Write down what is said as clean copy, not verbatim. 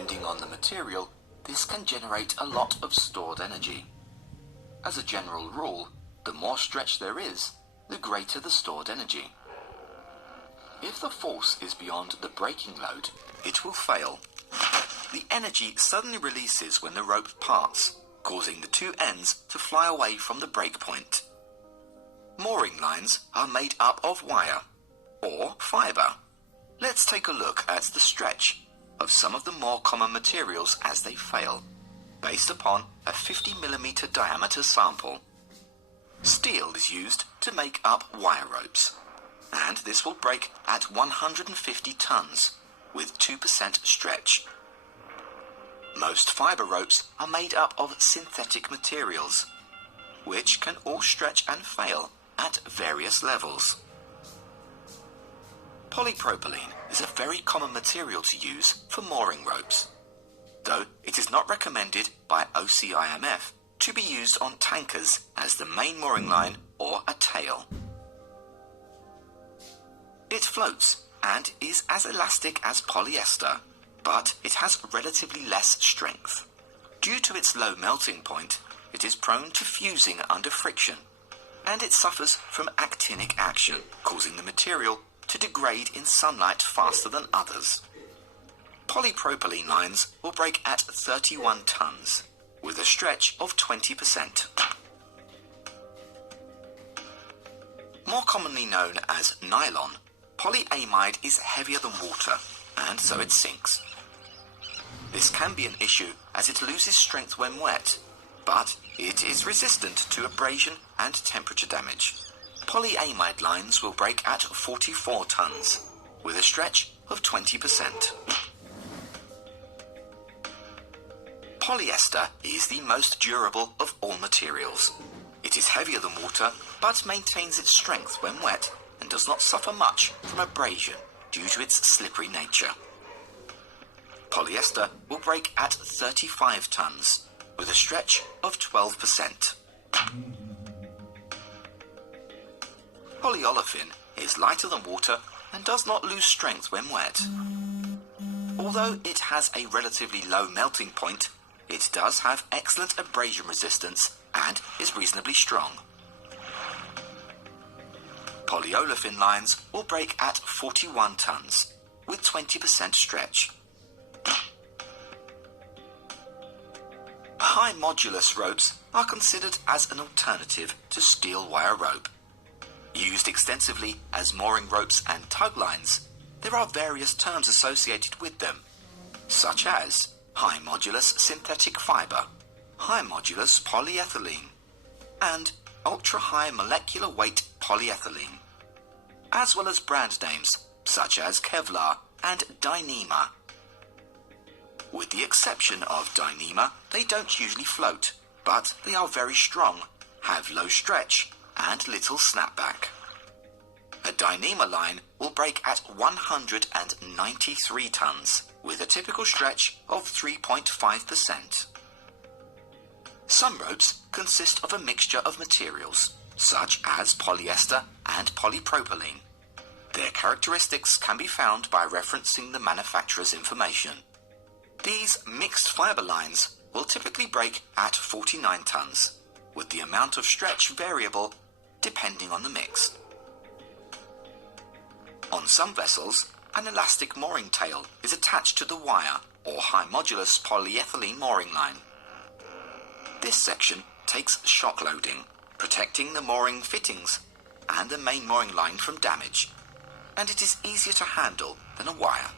Depending on the material, this can generate a lot of stored energy. As a general rule, the more stretch there is, the greater the stored energy. If the force is beyond the braking load, it will fail. The energy suddenly releases when the rope parts, causing the two ends to fly away from the brake point. Mooring lines are made up of wire or fibre. Let's take a look at the stretch of some of the more common materials as they fail, based upon a 50mm diameter sample. Steel is used to make up wire ropes, and this will break at 150 tons with 2% stretch. Most fibre ropes are made up of synthetic materials, which can all stretch and fail at various levels. Polypropylene is a very common material to use for mooring ropes, though it is not recommended by OCIMF to be used on tankers as the main mooring line or a tail. It floats and is as elastic as polyester, but it has relatively less strength. Due to its low melting point, it is prone to fusing under friction, and it suffers from actinic action, causing the material to degrade in sunlight faster than others. Polypropylene lines will break at 31 tons, with a stretch of 20%. More commonly known as nylon, polyamide is heavier than water, and so it sinks. This can be an issue as it loses strength when wet, but it is resistant to abrasion and temperature damage. Polyamide lines will break at 44 tons, with a stretch of 20%. Polyester is the most durable of all materials. It is heavier than water, but maintains its strength when wet and does not suffer much from abrasion due to its slippery nature. Polyester will break at 35 tons, with a stretch of 12%. Polyolefin is lighter than water and does not lose strength when wet. Although it has a relatively low melting point, it does have excellent abrasion resistance and is reasonably strong. Polyolefin lines will break at 41 tons, with 20% stretch. High modulus ropes are considered as an alternative to steel wire rope. Used extensively as mooring ropes and tug lines, there are various terms associated with them, such as high modulus synthetic fibre, high modulus polyethylene, and ultra-high molecular weight polyethylene, as well as brand names such as Kevlar and Dyneema. With the exception of Dyneema, they don't usually float, but they are very strong, have low stretch, and little snapback. A Dyneema line will break at 193 tons, with a typical stretch of 3.5%. Some ropes consist of a mixture of materials, such as polyester and polypropylene. Their characteristics can be found by referencing the manufacturer's information. These mixed fibre lines will typically break at 49 tons, with the amount of stretch variable depending on the mix. On some vessels, an elastic mooring tail is attached to the wire or high modulus polyethylene mooring line. This section takes shock loading, protecting the mooring fittings and the main mooring line from damage, and it is easier to handle than a wire.